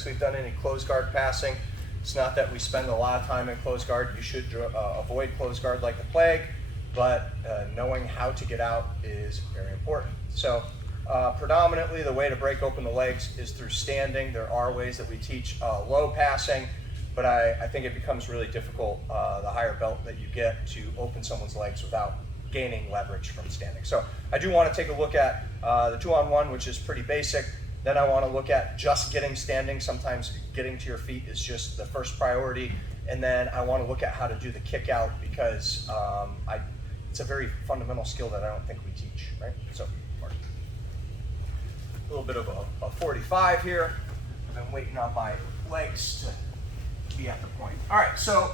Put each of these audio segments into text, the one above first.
since we've done any closed guard passing. It's not that we spend a lot of time in closed guard. You should avoid closed guard like the plague, but knowing how to get out is very important. So predominantly the way to break open the legs is through standing. There are ways that we teach low passing, but I think it becomes really difficult the higher belt that you get to open someone's legs without gaining leverage from standing. So I do want to take a look at the 2-on-1, which is pretty basic. Then I want to look at just getting standing. Sometimes getting to your feet is just the first priority. And then I want to look at how to do the kick out, because it's a very fundamental skill that I don't think we teach, right? So a little bit of a 45 here. I'm waiting on my legs to be at the point. All right, so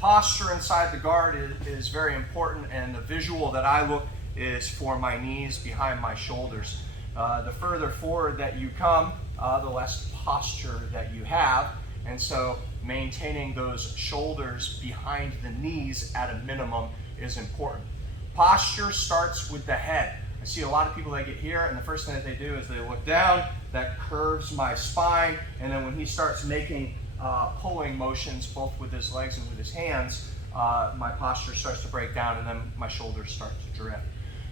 posture inside the guard is very important, and the visual that I look is for my knees behind my shoulders. The further forward that you come, the less posture that you have, and so maintaining those shoulders behind the knees at a minimum is important. Posture starts with the head. I see a lot of people that get here, and the first thing that they do is they look down. That curves my spine, and then when he starts making pulling motions, both with his legs and with his hands, my posture starts to break down, and then my shoulders start to drift.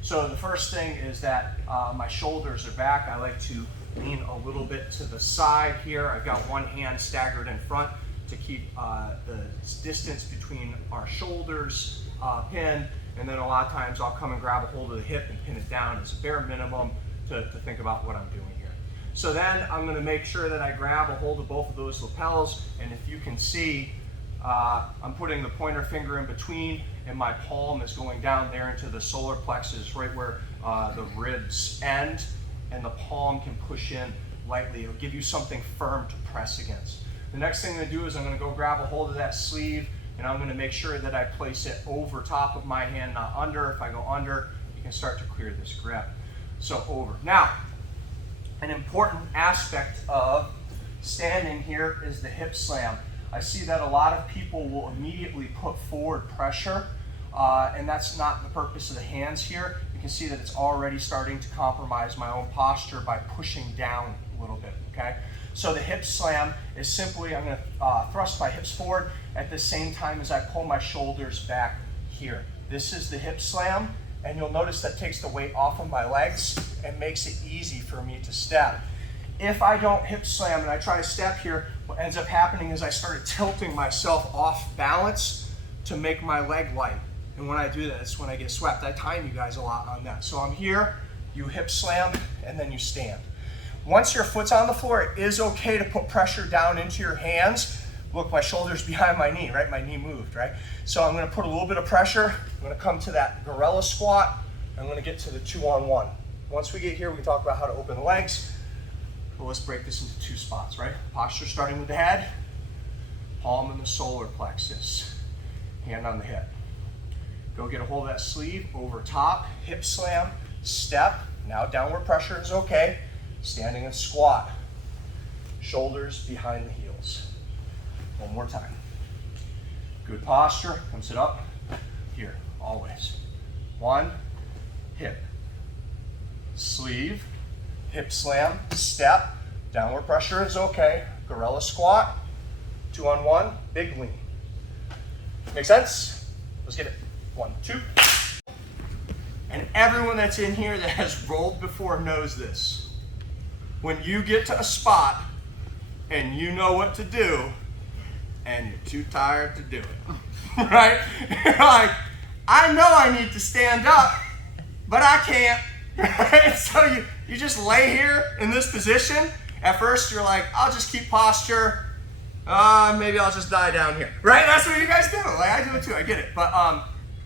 So the first thing is that my shoulders are back. I like to lean a little bit to the side here. I've got one hand staggered in front to keep the distance between our shoulders pinned, and then a lot of times I'll come and grab a hold of the hip and pin it down as a bare minimum to think about what I'm doing here. So then I'm going to make sure that I grab a hold of both of those lapels, and if you can see, I'm putting the pointer finger in between, and my palm is going down there into the solar plexus, right where the ribs end, and the palm can push in lightly. It'll give you something firm to press against. The next thing I'm going to do is I'm going to go grab a hold of that sleeve, and I'm going to make sure that I place it over top of my hand, not under. If I go under, you can start to clear this grip. So over. Now, an important aspect of standing here is the hip slam. I see that a lot of people will immediately put forward pressure, and that's not the purpose of the hands here. You can see that it's already starting to compromise my own posture by pushing down a little bit, okay? So the hip slam is simply, I'm going to thrust my hips forward at the same time as I pull my shoulders back here. This is the hip slam, and you'll notice that takes the weight off of my legs and makes it easy for me to step. If I don't hip slam and I try to step here, what ends up happening is I started tilting myself off balance to make my leg light. And when I do that, it's when I get swept. I time you guys a lot on that. So I'm here, you hip slam, and then you stand. Once your foot's on the floor, it is okay to put pressure down into your hands. Look, my shoulder's behind my knee, right? My knee moved, right? So I'm going to put a little bit of pressure. I'm going to come to that gorilla squat. I'm going to get to the 2-on-1. Once we get here, we can talk about how to open the legs. But let's break this into two spots, right? Posture starting with the head, palm in the solar plexus, hand on the hip. Go get a hold of that sleeve, over top, hip slam, step. Now downward pressure is okay. Standing and squat. Shoulders behind the heels. One more time. Good posture. Come sit up. Here, always. One, hip, sleeve, hip slam, step. Downward pressure is okay. Gorilla squat. 2-on-1, big lean. Make sense? Let's get it. 1, 2. And everyone that's in here that has rolled before knows this. When you get to a spot and you know what to do and you're too tired to do it, right? You're like, I know I need to stand up, but I can't, right? So you just lay here in this position. At first you're like, I'll just keep posture. Maybe I'll just die down here, right? That's what you guys do. Like, I do it too, I get it. But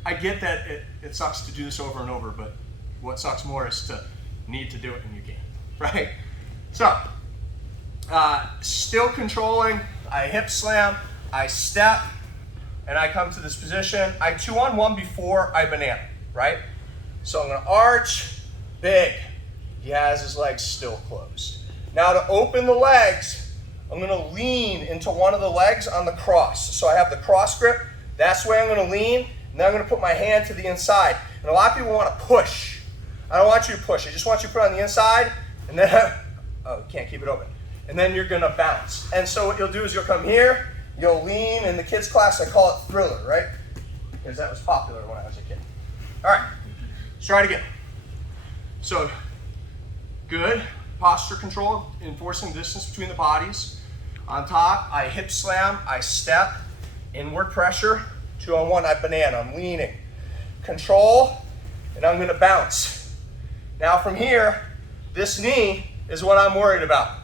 I get that it sucks to do this over and over, but what sucks more is to need to do it and you can't, right? So, still controlling, I hip slam, I step, and I come to this position. I 2-on-1 before I banana, right? So I'm going to arch, big. He has his legs still closed. Now to open the legs, I'm going to lean into one of the legs on the cross. So I have the cross grip. That's where I'm going to lean, and then I'm going to put my hand to the inside. And a lot of people want to push. I don't want you to push. I just want you to put it on the inside, and then, oh, can't keep it open. and then you're gonna bounce. And so what you'll do is you'll come here, you'll lean. In the kids class, I call it Thriller, right? Because that was popular when I was a kid. All right, let's try it again. So, good posture control, enforcing distance between the bodies. On top, I hip slam, I step, inward pressure, 2-on-1, I banana, I'm leaning. Control, and I'm gonna bounce. Now from here, this knee is what I'm worried about.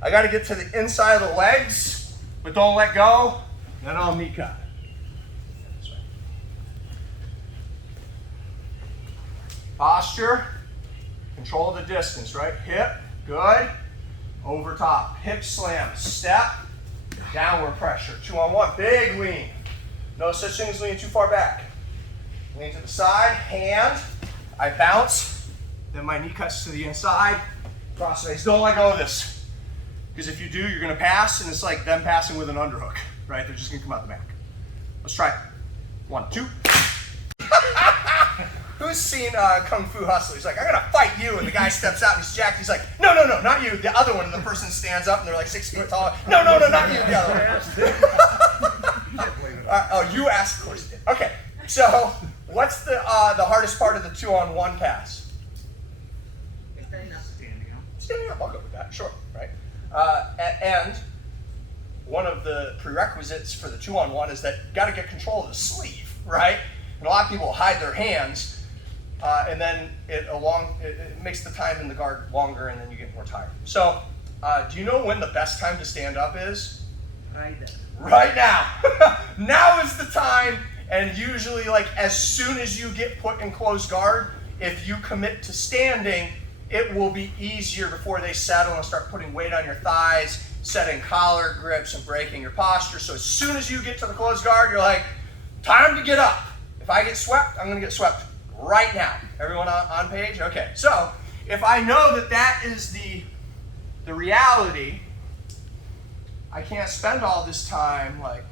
I gotta get to the inside of the legs, but don't let go, then I'll knee cut. Posture, control the distance, right? Hip, good. Over top, hip slam, step, downward pressure, 2-on-1, big lean. No such thing as leaning too far back. Lean to the side, hand, I bounce, then my knee cuts to the inside, cross face. Don't let go of this. Because if you do, you're gonna pass, and it's like them passing with an underhook, right? They're just gonna come out the back. Let's try it. 1, 2. Who's seen Kung Fu Hustle? He's like, I'm gonna fight you, and the guy steps out and he's jacked. He's like, no, no, no, not you, the other one, and the person stands up and they're like 6 feet tall. No, no, no, not you, the other one. Oh, you asked, of course you did. Okay, so what's the hardest part of the 2-on-1 pass? Standing up. Standing up, I'll go with that, sure, right? And one of the prerequisites for the 2-on-1 is that you gotta get control of the sleeve, right? And a lot of people hide their hands, and then it makes the time in the guard longer, and then you get more tired. So, do you know when the best time to stand up is? Right there. Right now. Now is the time, and usually like as soon as you get put in closed guard, if you commit to standing, it will be easier before they settle and start putting weight on your thighs, setting collar grips and breaking your posture. So as soon as you get to the closed guard, you're like, time to get up. If I get swept, I'm gonna get swept right now. Everyone on page? Okay, so if I know that that is the reality, I can't spend all this time like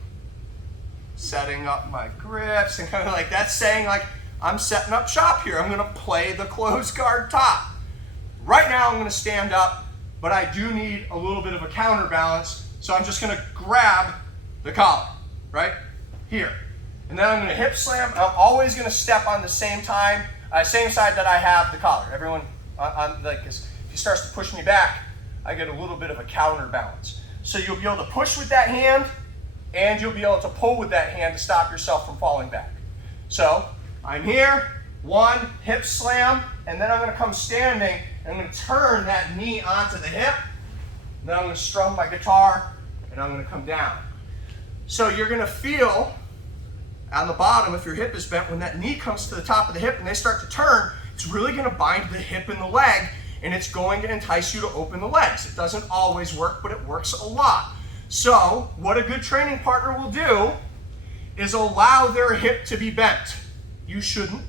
setting up my grips and kind of like that's saying like I'm setting up shop here. I'm gonna play the closed guard top. Right now I'm gonna stand up, but I do need a little bit of a counterbalance, so I'm just gonna grab the collar, right? Here. And then I'm gonna hip slam. I'm always gonna step on the same side that I have the collar. Everyone, like, if he starts to push me back, I get a little bit of a counterbalance. So you'll be able to push with that hand, and you'll be able to pull with that hand to stop yourself from falling back. So I'm here, 1, hip slam, and then I'm gonna come standing, and I'm gonna turn that knee onto the hip, and then I'm gonna strum my guitar, and I'm gonna come down. So you're gonna feel on the bottom, if your hip is bent, when that knee comes to the top of the hip and they start to turn, it's really gonna bind the hip and the leg, and it's going to entice you to open the legs. It doesn't always work, but it works a lot. So what a good training partner will do is allow their hip to be bent. You shouldn't,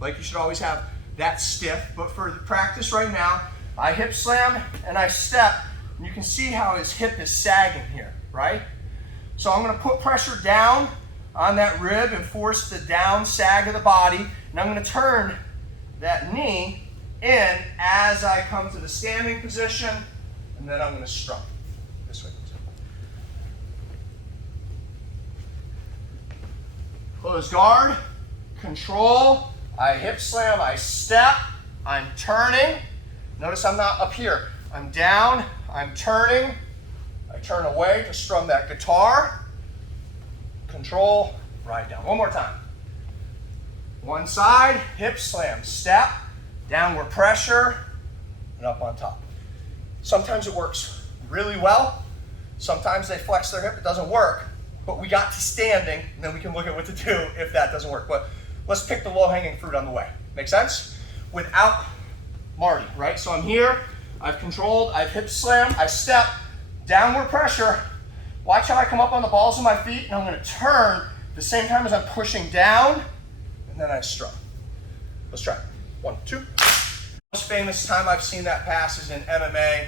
like you should always have that stiff, but for the practice right now, I hip slam and I step, and you can see how his hip is sagging here, right? So I'm gonna put pressure down on that rib and force the down sag of the body, and I'm gonna turn that knee in as I come to the standing position, and then I'm gonna strum this way. Close guard, control, I hip slam, I step, I'm turning. Notice I'm not up here. I'm down, I'm turning, I turn away to strum that guitar, control, ride down. One more time. One side, hip slam, step, downward pressure, and up on top. Sometimes it works really well. Sometimes they flex their hip, it doesn't work, but we got to standing, and then we can look at what to do if that doesn't work. But let's pick the low-hanging fruit on the way. Make sense? Without Marty, right? So I'm here, I've controlled, I've hip slam, I step, downward pressure. Watch how I come up on the balls of my feet, and I'm gonna turn at the same time as I'm pushing down, and then I strum. Let's try it. 1, 2. The most famous time I've seen that pass is in MMA.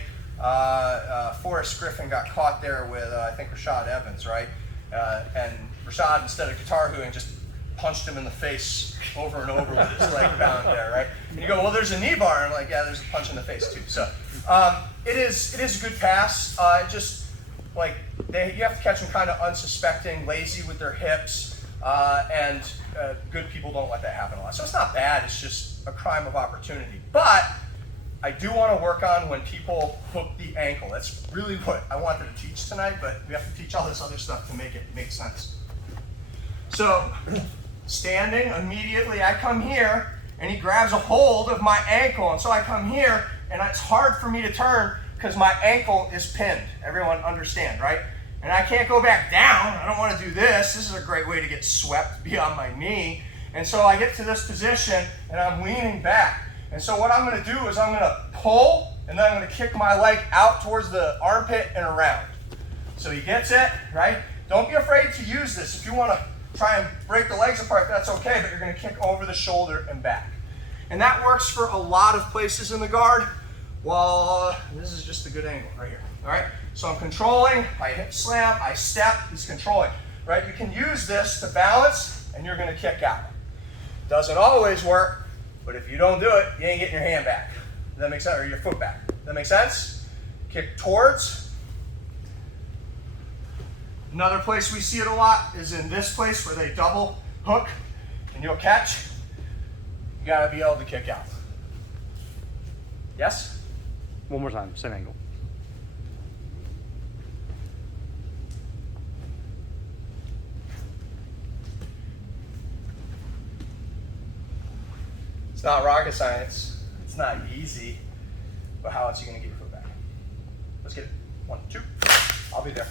Forrest Griffin got caught there with, I think, Rashad Evans, right? And Rashad, instead of guitar hooing, just punched him in the face over and over with his leg bound there, right? And you go, well, there's a knee bar. I'm like, yeah, there's a punch in the face too. So it is a good pass. It just like you have to catch them kind of unsuspecting, lazy with their hips, and good people don't let that happen a lot. So it's not bad. It's just a crime of opportunity. But I do want to work on when people hook the ankle. That's really what I wanted to teach tonight, but we have to teach all this other stuff to make it make sense. So, standing, immediately I come here, and he grabs a hold of my ankle, and so I come here, and it's hard for me to turn because my ankle is pinned. Everyone understand, right? And I can't go back down. I don't want to do this. This is a great way to get swept beyond my knee. And so I get to this position, and I'm leaning back. And so what I'm going to do is I'm going to pull, and then I'm going to kick my leg out towards the armpit and around. So he gets it, right? Don't be afraid to use this. If you want to try and break the legs apart, that's okay, but you're going to kick over the shoulder and back. And that works for a lot of places in the guard. Well, this is just a good angle right here, all right? So I'm controlling, I hip slam, I step, he's controlling, right? You can use this to balance, and you're going to kick out. Doesn't always work, but if you don't do it, you ain't getting your hand back. Does that make sense? Or your foot back. Does that make sense? Kick towards. Another place we see it a lot is in this place where they double hook and you'll catch. You gotta be able to kick out. Yes? One more time, same angle. It's not rocket science. It's not easy. But how else are you gonna get your foot back? Let's get it. 1, 2. I'll be there.